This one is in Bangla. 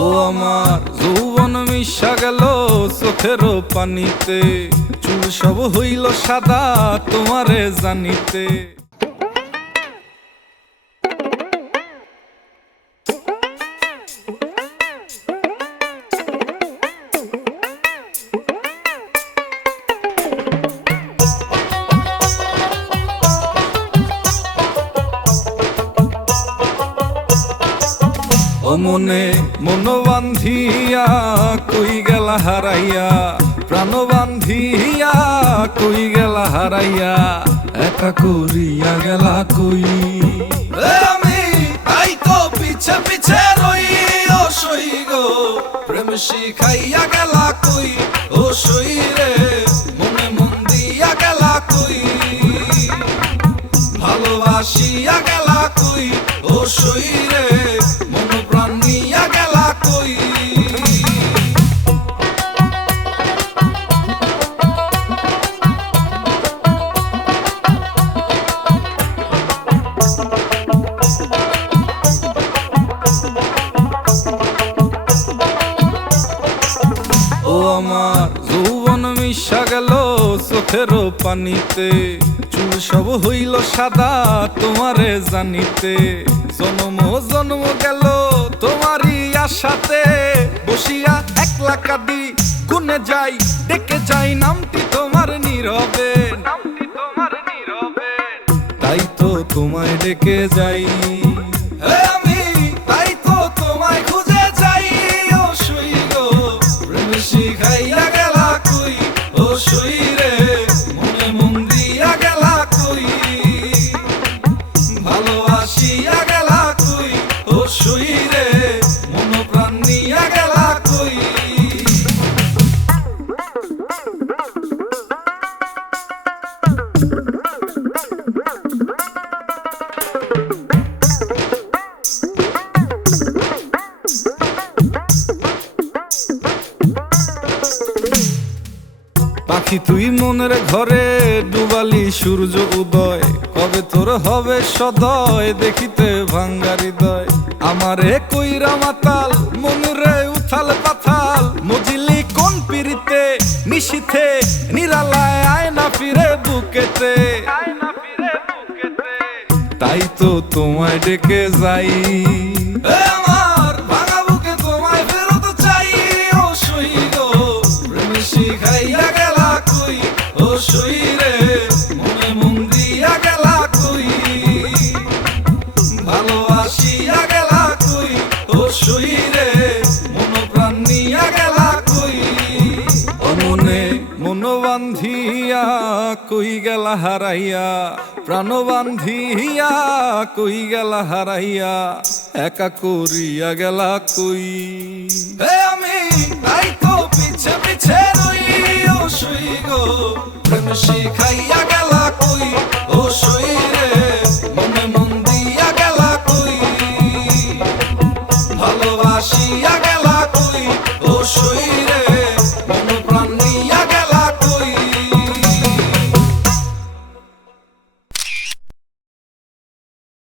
ও আমার যৌবন মিশা গেল চোখের পানিতে, চুল সব হইল সাদা তোমারে জানিতে। ও মনে মন বান্ধিয়া কই গেলা হারাইয়া, প্রাণ বান্ধিয়া কই গেলা হারাইয়া, একা করিয়া গেলা কই। আমি তাই তো পিছে পিছে রই ও সই গো, প্রেম শিখাইয়া গেলা কই ও সই রে, মনে মন দিয়া গেলা কই, ভালোবাসিয়া গেলা কই ও সই রে, মন প্রাণ নিয়া গেলা কই। ও আমার যৌবন মিশা গেল চোখের পানিতে, চুল সব হইল সাদা তোমারে জানিতে। জন্ম জন্ম গেল তোমারই আশাতে, বসিয়া একলা কাঁদি গুনে যাই, ডেকে যাই নামটি তোমার নীরবে, তাই তো তোমায় ডেকে যাই। আমি তাই তো তোমায় খুঁজে যাই ও সই গো, প্রেম শিখাইয়া গেলা কই ও সই রে, মনে মন দিয়া গেলা কই, ভালোবাসিয়া গেলা কই ও সই রে, মন প্রাণ নিয়া গেলা কই। পাখি তুই মনের ঘরে ডুবালি সূর্য উদয়, কবে তোর হবে সদয় দেখিতে ভাঙ্গা হৃদয়। আমারে কইরা মাতাল মনরে উথাল পাথাল, মজিলি কোন পিরিতে নিশিথে নিরালায় আয় না ফিরে বুকেতে, তাই তো তোমায় ডেকে যাই। আমার ভাঙা বুকে তোমায় ফেরত চাই ও সই গো, প্রেম শিখাইয়া গেলা কই ও সই রে, মনে মন দিয়া গেলা কই, ভালোবাসিয়া গেলা কই ও সই রে, মন প্রাণ নিয়া গেলা কই। ও মনে মন বান্ধিয়া কই গেলা হারাইয়া, প্রাণ বান্ধিয়া কই গেলা হারাইয়া, একা করিয়া গেলা কই। আমি তাই তো পিছে পিছে রই ও সই গো, প্রেম শিখাইয়া